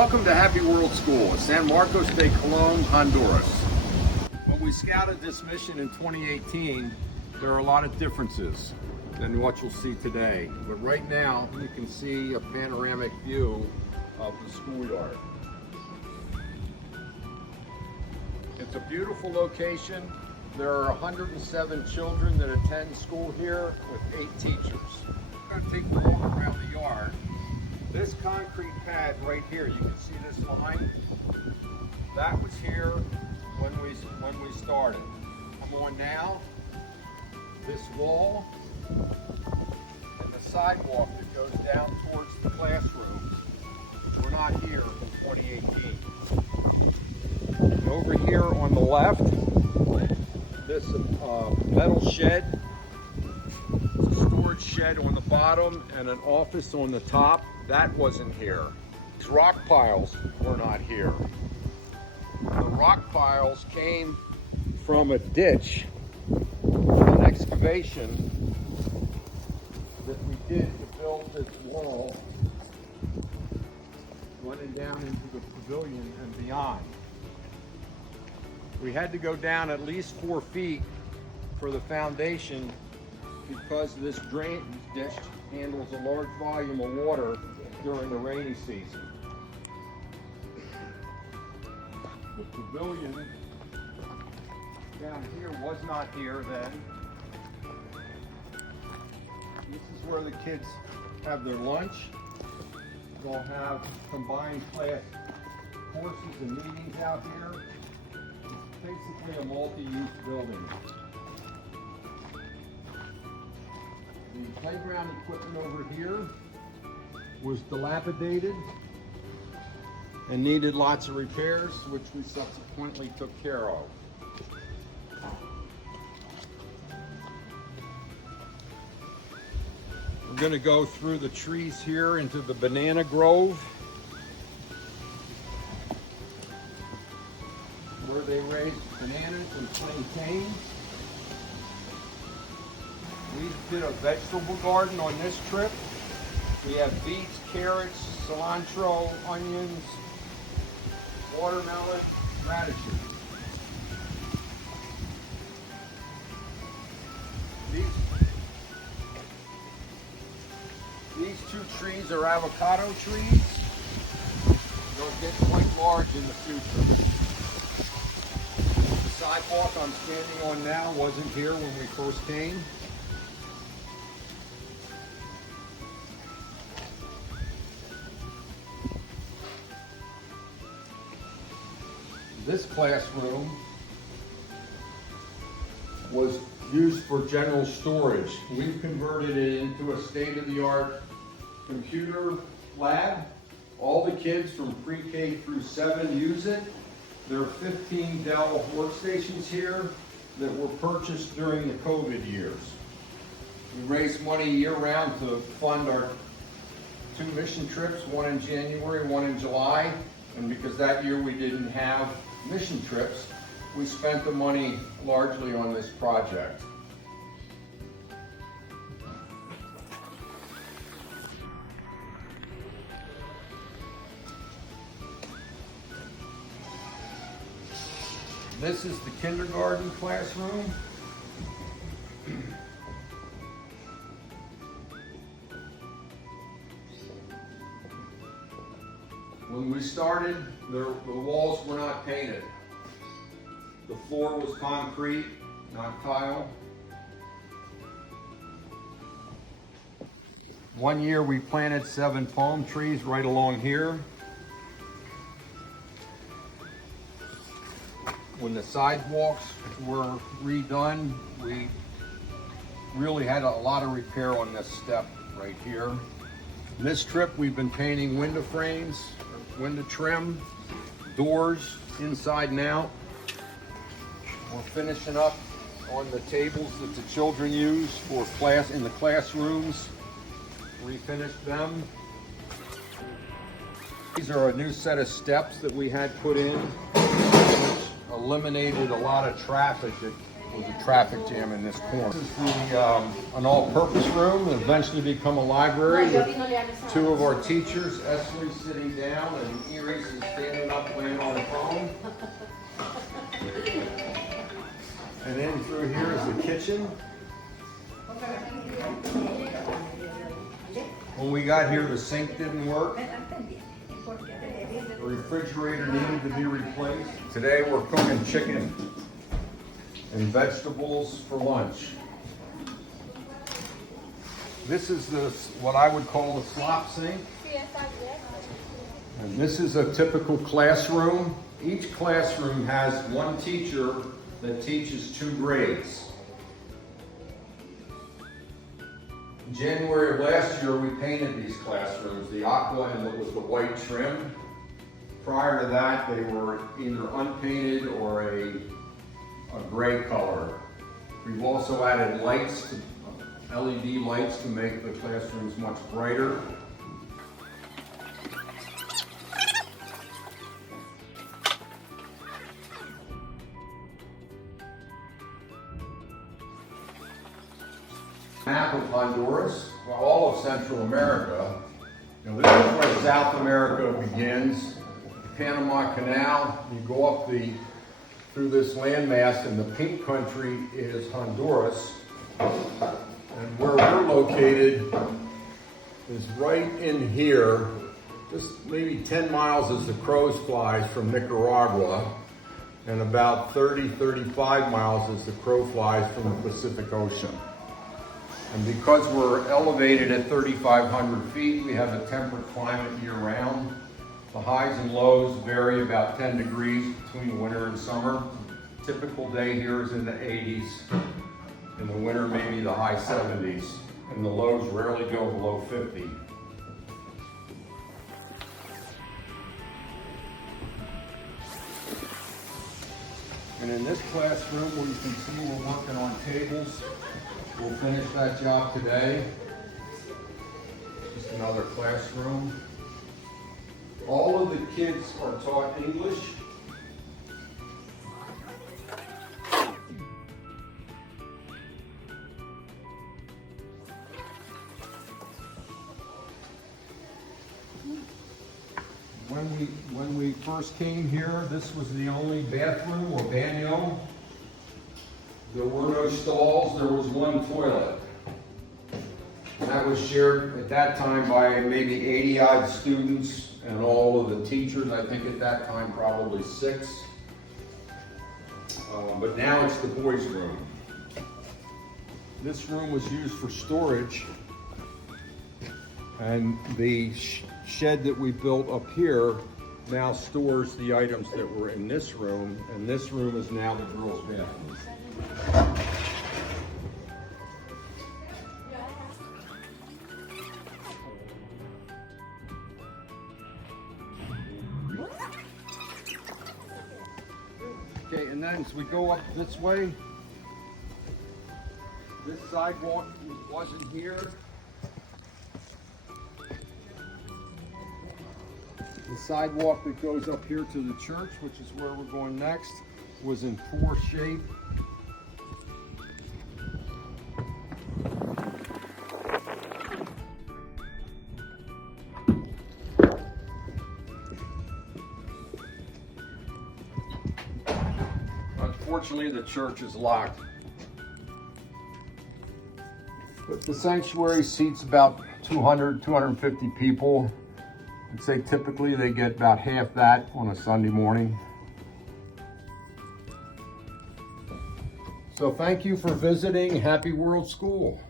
Welcome to Happy World School in San Marcos de Colón, Honduras. When we scouted this mission in 2018, there are a lot of differences than what you'll see today. But right now, you can see a panoramic view of the schoolyard. It's a beautiful location. There are 107 children that attend school here with 8 teachers. I'm going to take a walk around the yard. This concrete pad right here, you can see this line. That was here when we started. I'm on now. This wall and the sidewalk that goes down towards the classroom, which were not here in 2018. And over here on the left, this metal shed, it's a storage shed on the bottom and an office on the top. That wasn't here. These rock piles were not here. The rock piles came from a ditch, an excavation that we did to build this wall running down into the pavilion and beyond. We had to go down at least 4 feet for the foundation because this drainage ditch handles a large volume of water during the rainy season. The pavilion down here was not here then. This is where the kids have their lunch. They'll have combined class courses and meetings out here. It's basically a multi-use building. The playground equipment over here was dilapidated and needed lots of repairs, which we subsequently took care of. We're going to go through the trees here into the banana grove, where they raise bananas and plantains. We did a vegetable garden on this trip. We have beets, carrots, cilantro, onions, watermelon, radishes. These 2 trees are avocado trees. They'll get quite large in the future. The sidewalk I'm standing on now wasn't here when we first came. This classroom was used for general storage. We've converted it into a state-of-the-art computer lab. All the kids from pre-K through 7 use it. There are 15 Dell workstations here that were purchased during the COVID years. We raised money year-round to fund our 2 mission trips, one in January, one in July. And because that year we didn't have mission trips, we spent the money largely on this project. This is the kindergarten classroom. When we started, the walls were not painted. The floor was concrete, not tile. One year we planted 7 palm trees right along here. When the sidewalks were redone, we really had a lot of repair on this step right here. This trip we've been painting window frames, window trim, doors inside and out. We're finishing up on the tables that the children use for class in the classrooms. Refinished them. These are a new set of steps that we had put in, which eliminated a lot of traffic that was a traffic jam in this corner. This is an all-purpose room that eventually become a library with two of our teachers, Esley sitting down and Iris is standing up playing on the phone. And then through here is the kitchen. When we got here, the sink didn't work. The refrigerator needed to be replaced. Today we're cooking chicken and vegetables for lunch. This is what I would call the slop sink. And this is a typical classroom. Each classroom has one teacher that teaches 2 grades. In January of last year, we painted these classrooms, the aqua and what was the white trim. Prior to that, they were either unpainted or a gray color. We've also added lights, LED lights to make the classrooms much brighter. Map of Honduras, all of Central America. This is where South America begins. The Panama Canal, you go up through this landmass, and the pink country is Honduras. And where we're located is right in here, just maybe 10 miles as the crow flies from Nicaragua, and about 30-35 miles as the crow flies from the Pacific Ocean. And because we're elevated at 3,500 feet, we have a temperate climate year-round. The highs and lows vary about 10 degrees between winter and summer. Typical day here is in the 80s. In the winter, maybe the high 70s. And the lows rarely go below 50. And in this classroom, where you can see we're working on tables, we'll finish that job today. Just another classroom. All of the kids are taught English. When we first came here, this was the only bathroom or baño. There were no stalls, there was one toilet. And that was shared at that time by maybe 80-odd students and all of the teachers. I think at that time probably 6. But now it's the boys' room. This room was used for storage, and the shed that we built up here now stores the items that were in this room, and this room is now the girls' bathroom. Okay, and then as we go up this way, this sidewalk wasn't here. The sidewalk that goes up here to the church, which is where we're going next, was in poor shape. Unfortunately, the church is locked. But the sanctuary seats about 200, 250 people. I'd say typically they get about half that on a Sunday morning. So thank you for visiting Happy World School.